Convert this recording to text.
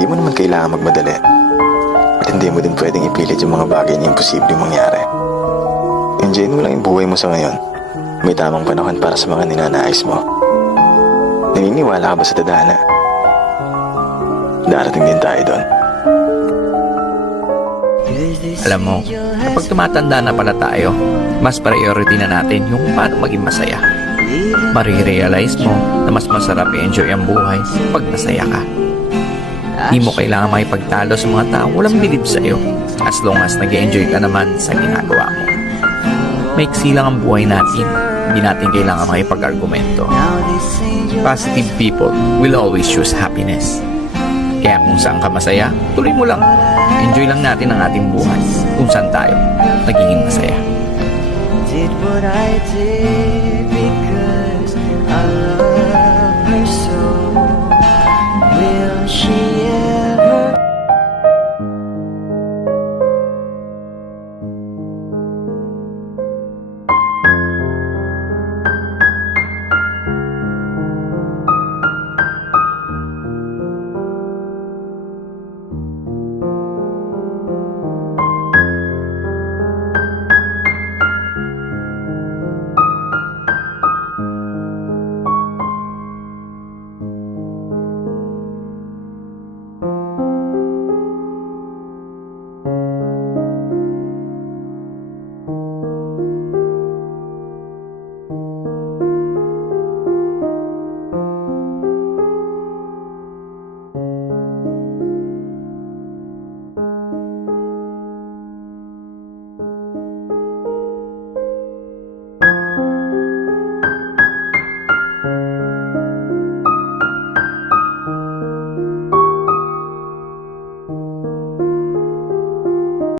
Hindi mo naman kailangan magmadali. At hindi mo din pwedeng ipilit yung mga bagay na imposibleng mangyari. Enjoyin mo lang yung buhay mo sa ngayon. May tamang panahon para sa mga ninanais mo. Naniniwala ka ba sa tadhana? Darating din tayo doon. Alam mo, kapag tumatanda na pala tayo, mas priority na natin yung paano maging masaya. Marirealize mo na mas masarap i-enjoy ang buhay pag masaya ka. Di mo kailangan makipagtalo sa mga taong walang bilib sa'yo as long as nag-enjoy ka naman sa ginagawa mo. Maiksi lang ang buhay natin. Hindi natin kailangan makipag-argumento. Positive people will always choose happiness. Kaya kung saan ka masaya, tuloy mo lang. Enjoy lang natin ang ating buhay kung saan tayo nagiging masaya. Did what I did because I love